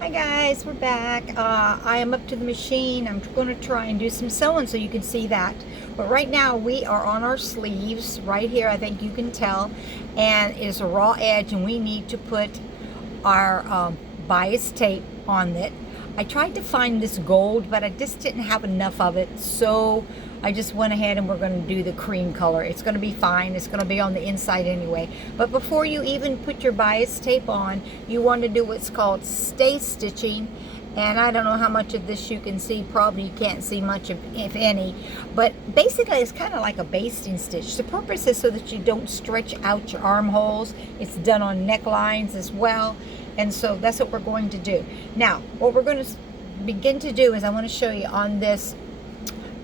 Hi guys, we're back. I am up to the machine. I'm going to try and do some sewing so you can see that. But right now we are on our sleeves right here. I think you can tell. And it's a raw edge and we need to put our bias tape on it. I tried to find this gold, but I just didn't have enough of it. So I just went ahead and we're going to do the cream color. It's going to be fine. It's going to be on the inside anyway. But before you even put your bias tape on, you want to do what's called stay stitching. And I don't know how much of this you can see. Probably you can't see much, if any. But basically it's kind of like a basting stitch. The purpose is so that you don't stretch out your armholes. It's done on necklines as well. And so that's what we're going to do. Now, what we're going to begin to do is I want to show you on this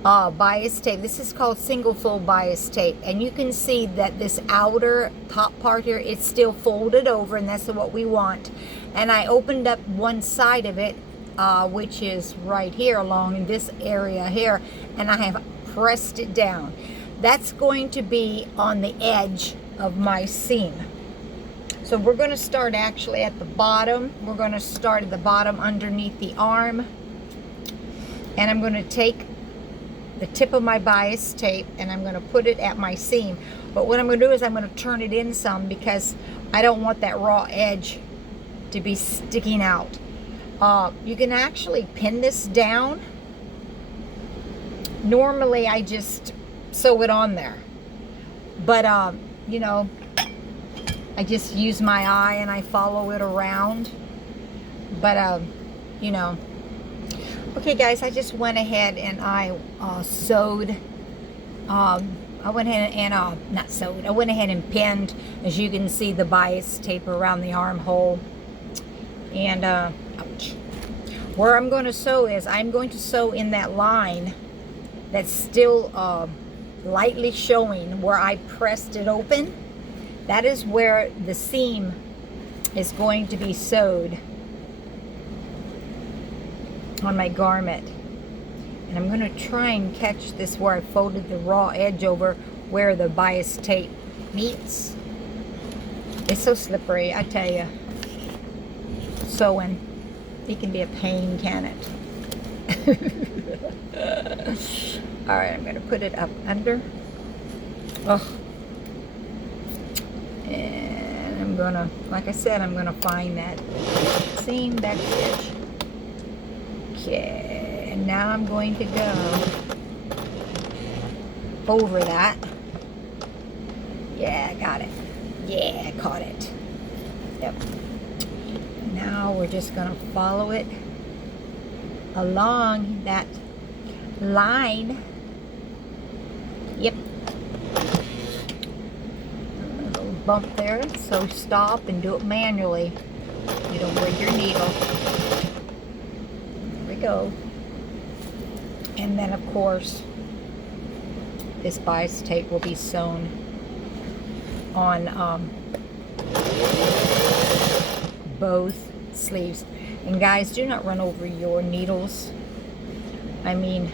bias tape. This is called single fold bias tape. And you can see that this outer top part here, it's still folded over, and that's what we want. And I opened up one side of it, which is right here along in this area here, and I have pressed it down. That's going to be on the edge of my seam. So we're going to start actually at the bottom. We're going to start at the bottom underneath the arm. And I'm going to take the tip of my bias tape and I'm going to put it at my seam. But what I'm going to do is I'm going to turn it in some because I don't want that raw edge to be sticking out. You can actually pin this down. Normally I just sew it on there. But, you know, I just use my eye and I follow it around. But, you know. Okay, guys, I just went ahead and I sewed. I went ahead and, not sewed. I went ahead and pinned, as you can see, the bias tape around the armhole. And, ouch. Where I'm going to sew is I'm going to sew in that line that's still lightly showing where I pressed it open. That is where the seam is going to be sewed on my garment. And I'm going to try and catch this where I folded the raw edge over where the bias tape meets. It's so slippery, I tell you. Sewing, it can be a pain, can it? All right, I'm going to put it up under. Oh. And I'm gonna, like I said, I'm gonna find that seam back edge. Okay, and now I'm going to go over that. Yeah, I got it. Yeah, I caught it. Yep. Now we're just gonna follow it along that line. Yep. Bump there, so stop and do it manually. You don't break your needle. There we go. And then of course this bias tape will be sewn on both sleeves. And guys, do not run over your needles. I mean,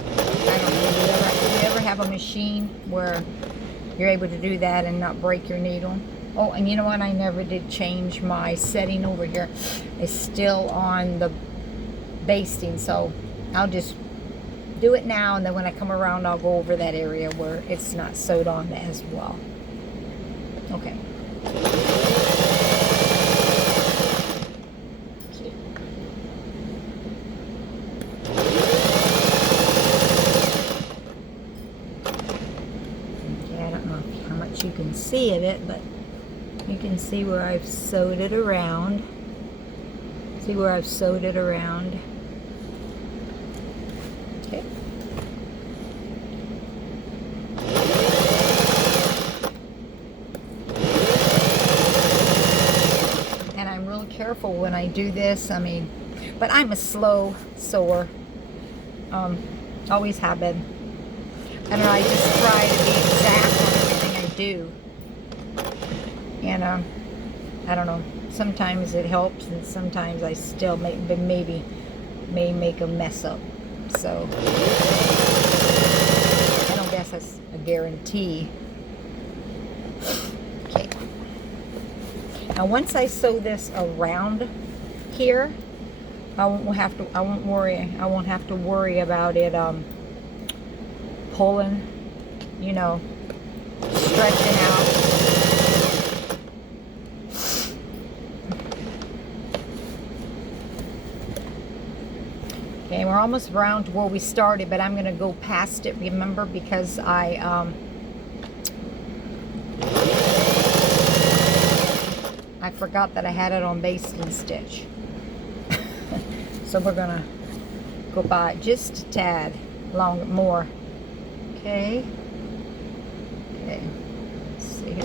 I don't know, do you ever have a machine where you're able to do that and not break your needle? Oh, and you know what? I never did change my setting over here. It's still on the basting, so I'll just do it now, and then when I come around, I'll go over that area where it's not sewed on as well. Okay. You can see it, but you can see where I've sewed it around. See where I've sewed it around. Okay. And I'm real careful when I do this. I mean, but I'm a slow sewer. Always have been. I don't know, I just try to be exact on everything I do. And I don't know, sometimes it helps and sometimes I still may make a mess up. So I don't guess that's a guarantee. Okay. Now once I sew this around here, I won't have to worry about it pulling, you know, stretching out. Okay, we're almost around to where we started, but I'm going to go past it, remember, because I forgot that I had it on basting stitch. So we're going to go by just a tad more. Okay. Okay. Let's see here.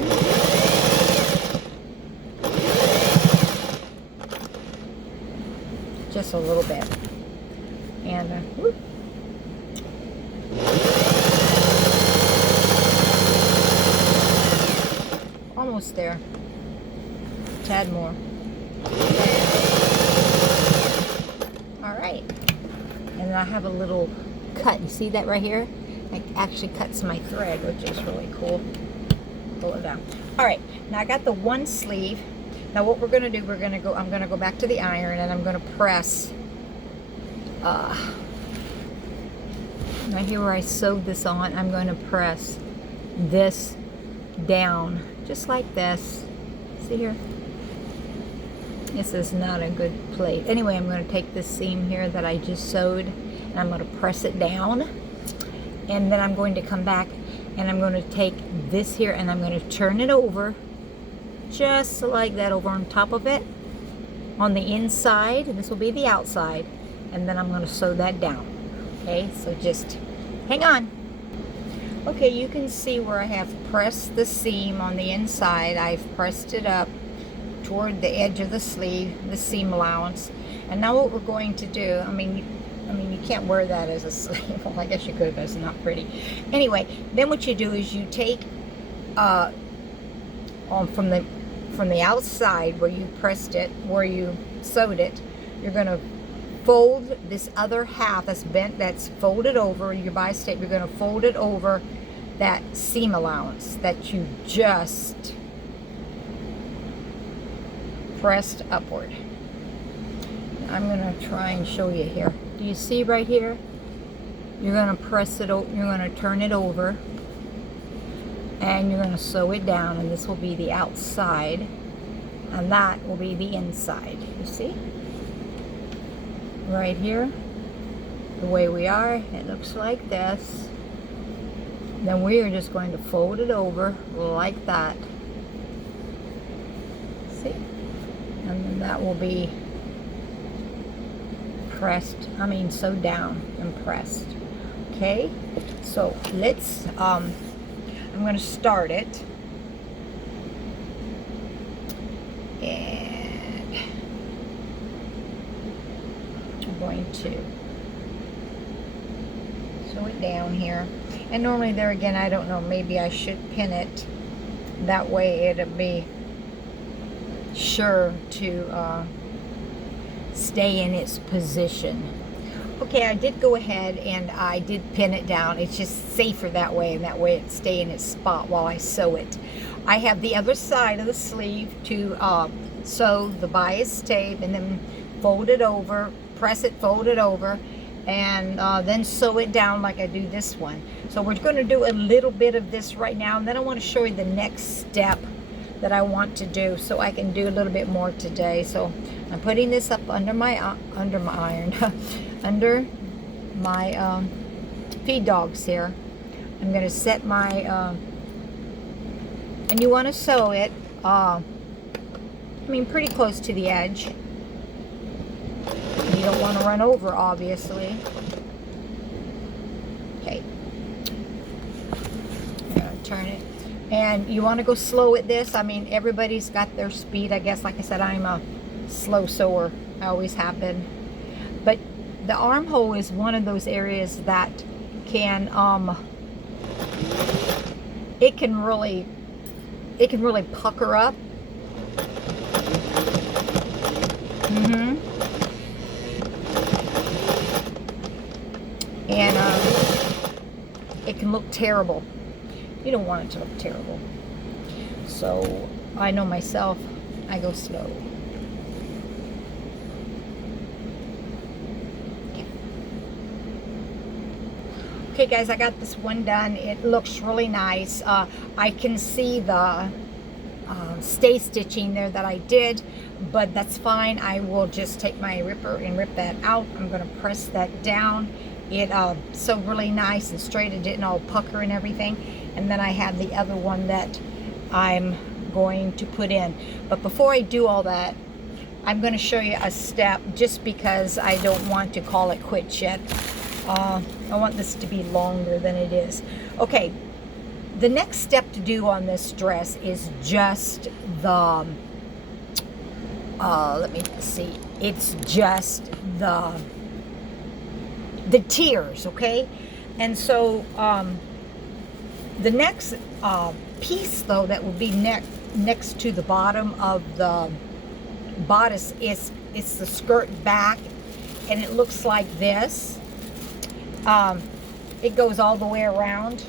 Just a little bit. And whoop. Almost there. A tad more. All right. And then I have a little cut. You see that right here? It actually cuts my thread, which is really cool. Pull it down. All right. Now I got the one sleeve. Now what we're going to do, I'm going to go back to the iron and I'm going to press right here where I sewed this on. I'm going to press this down just like this. See here? This is not a good plate. Anyway, I'm going to take this seam here that I just sewed and I'm going to press it down, and then I'm going to come back and I'm going to take this here and I'm going to turn it over just like that over on top of it on the inside, and this will be the outside, and then I'm going to sew that down. Okay, so just hang on. Okay, you can see where I have pressed the seam on the inside. I've pressed it up toward the edge of the sleeve, the seam allowance. And now what we're going to do, I mean you can't wear that as a sleeve. Well, I guess you could, but it's not pretty. Anyway, then what you do is you take from the outside where you pressed it, where you sewed it, you're going to fold this other half that's bent, that's folded over your bi-step. You're going to fold it over that seam allowance that you just pressed upward. I'm going to try and show you here. Do you see right here? You're going to press it, you're going to turn it over, and you're going to sew it down, and this will be the outside, and that will be the inside. You see? Right here, the way we are, it looks like this. Then we are just going to fold it over like that. See? And then that will be pressed, sewed down and pressed. Okay? So let's, I'm going to start it. And I'm going to sew it down here. And normally there again, I don't know, maybe I should pin it. That way it'll be sure to stay in its position. Okay, I did go ahead and I did pin it down. It's just safer that way, and that way it stay in its spot while I sew it. I have the other side of the sleeve to sew the bias tape and then fold it over, press it, fold it over, and then sew it down like I do this one. So we're going to do a little bit of this right now, and then I want to show you the next step that I want to do, so I can do a little bit more today. So I'm putting this up under my iron, under my feed dogs here. I'm going to set my, and you want to sew it, pretty close to the edge. You don't want to run over, obviously. Okay. I'm going to turn it. And you want to go slow at this. Everybody's got their speed. I guess, like I said, I'm a slow sewer. I always have been. But the armhole is one of those areas that can, it can really pucker up. And it can look terrible. You don't want it to look terrible. So I know myself, I go slow. Okay guys, I got this one done. It looks really nice. I can see the stay stitching there that I did, but that's fine. I will just take my ripper and rip that out. I'm going to press that down. It so really nice and straight. It didn't all pucker and everything. And then I have the other one that I'm going to put in. But before I do all that, I'm going to show you a step, just because I don't want to call it quits yet. I want this to be longer than it is. Okay, the next step to do on this dress is just the, let me see, it's just the tiers, okay? And so the next piece though that will be next to the bottom of the bodice is the skirt back, and it looks like this. It goes all the way around,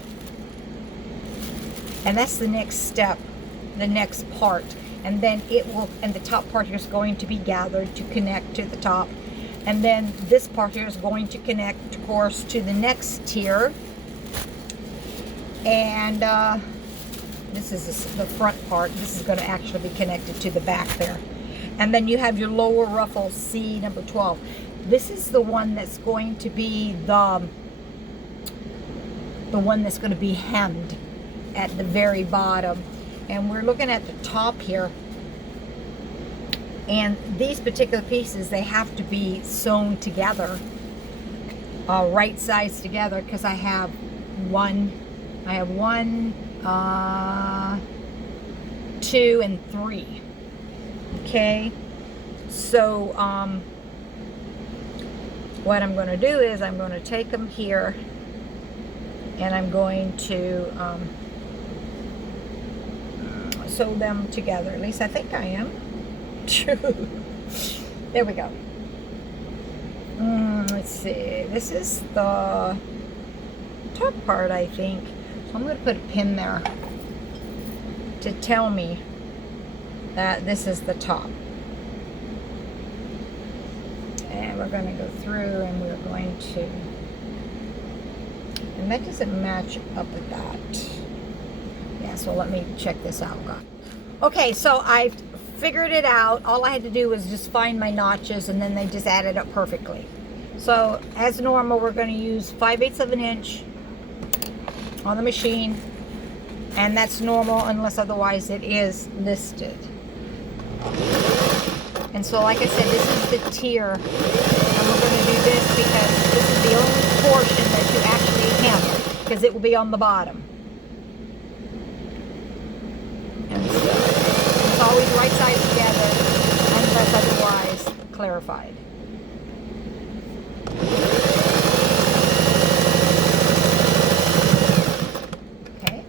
and that's the next step, the next part. And then it will, and the top part here is going to be gathered to connect to the top, and then this part here is going to connect, of course, to the next tier. And this is the front part. This is going to actually be connected to the back there. And then you have your lower ruffle C number 12. This is the one that's going to be the one that's going to be hemmed at the very bottom. And we're looking at the top here. And these particular pieces, they have to be sewn together, right sides together, because I have one, 2 and 3. Okay, so what I'm going to do is I'm going to take them here, and I'm going to sew them together. At least I think I am. There we go. Let's see. This is the top part, I think. So I'm going to put a pin there to tell me that this is the top. And we're going to go through, and we're going to, and that doesn't match up with that. Yeah, so let me check this out. Okay, so I've figured it out. All I had to do was just find my notches, and then they just added up perfectly. So as normal, we're going to use 5/8 of an inch on the machine, and that's normal unless otherwise it is listed. And so, like I said, this is the tier, and we're going to do this because this is the only portion that you actually hem, because it will be on the bottom. And so it's always right sides together unless otherwise clarified. Okay,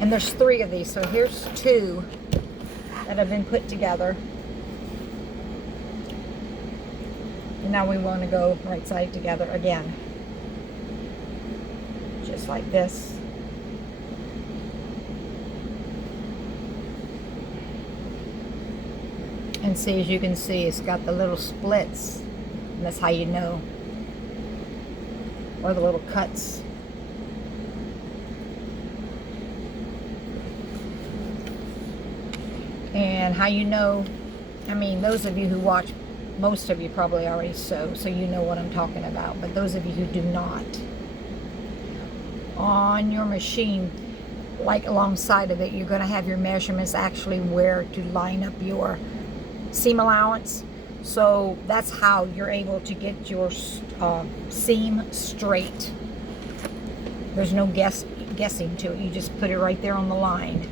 and there's 3 of these, so here's 2 that have been put together. And now we want to go right side together again, just like this. And see, as you can see, it's got the little splits, and that's how you know, or the little cuts. And how you know, I mean, those of you who watch, most of you probably already sew, so you know what I'm talking about. But those of you who do not, on your machine, like alongside of it, you're going to have your measurements actually where to line up your seam allowance. So that's how you're able to get your seam straight. There's no guessing to it. You just put it right there on the line.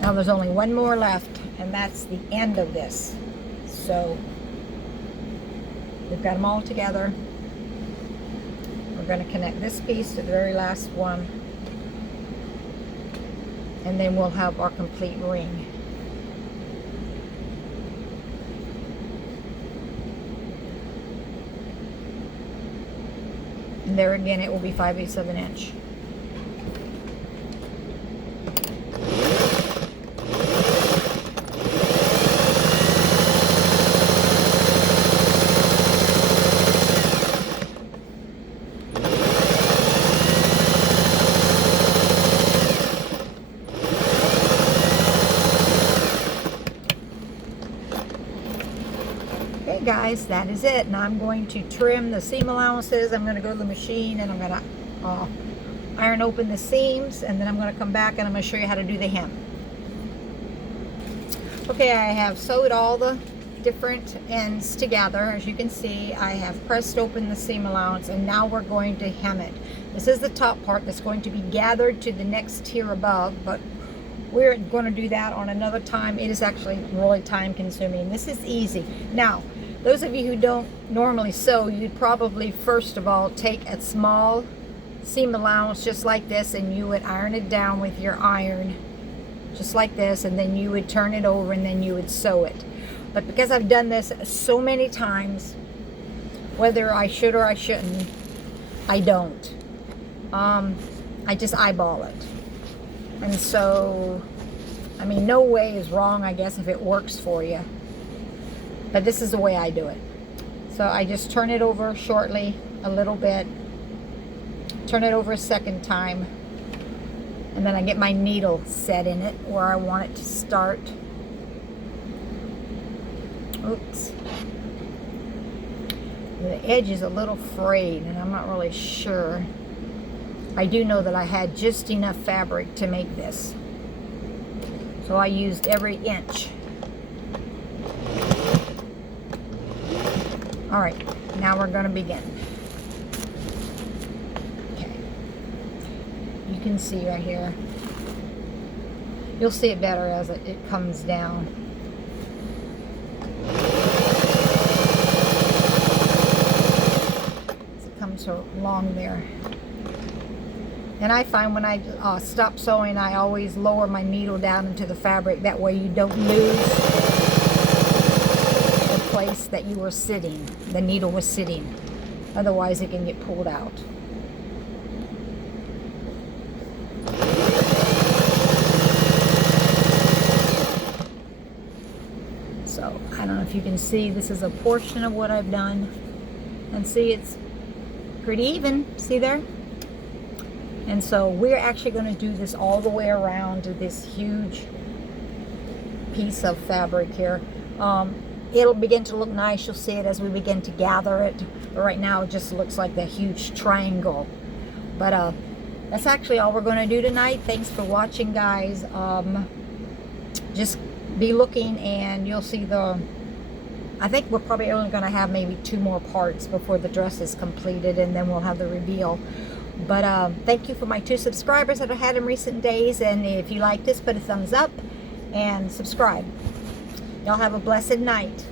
Now there's only one more left, and that's the end of this. So we've got them all together. We're going to connect this piece to the very last one, and then we'll have our complete ring. And there again, it will be 5/8 of an inch. Okay guys, that is it. Now I'm going to trim the seam allowances. I'm going to go to the machine and I'm going to iron open the seams, and then I'm going to come back and I'm going to show you how to do the hem. Okay, I have sewed all the different ends together. As you can see, I have pressed open the seam allowance, and now we're going to hem it. This is the top part that's going to be gathered to the next tier above, but we're going to do that on another time. It is actually really time consuming. This is easy. Now, those of you who don't normally sew, you'd probably first of all take a small seam allowance just like this, and you would iron it down with your iron just like this, and then you would turn it over and then you would sew it. But because I've done this so many times, whether I should or I shouldn't, I don't. I just eyeball it. And so, I mean, no way is wrong, I guess, if it works for you. But this is the way I do it. So I just turn it over shortly a little bit, turn it over a second time, and then I get my needle set in it where I want it to start. Oops. The edge is a little frayed and I'm not really sure. I do know that I had just enough fabric to make this, so I used every inch. Alright, now we're going to begin. Okay. You can see right here. You'll see it better as it comes down. As it comes along there. And I find when I stop sewing, I always lower my needle down into the fabric. That way you don't lose the place that you were sitting, the needle was sitting. Otherwise it can get pulled out. So, I don't know if you can see, this is a portion of what I've done. And see, it's pretty even. See there? And so we're actually going to do this all the way around to this huge piece of fabric here. It'll begin to look nice. You'll see it as we begin to gather it. But right now it just looks like the huge triangle. But that's actually all we're going to do tonight. Thanks for watching, guys. Just be looking and you'll see I think we're probably only going to have maybe 2 more parts before the dress is completed, and then we'll have the reveal. But thank you for my 2 subscribers that I had in recent days, and if you like this, put a thumbs up and subscribe. Y'all have a blessed night.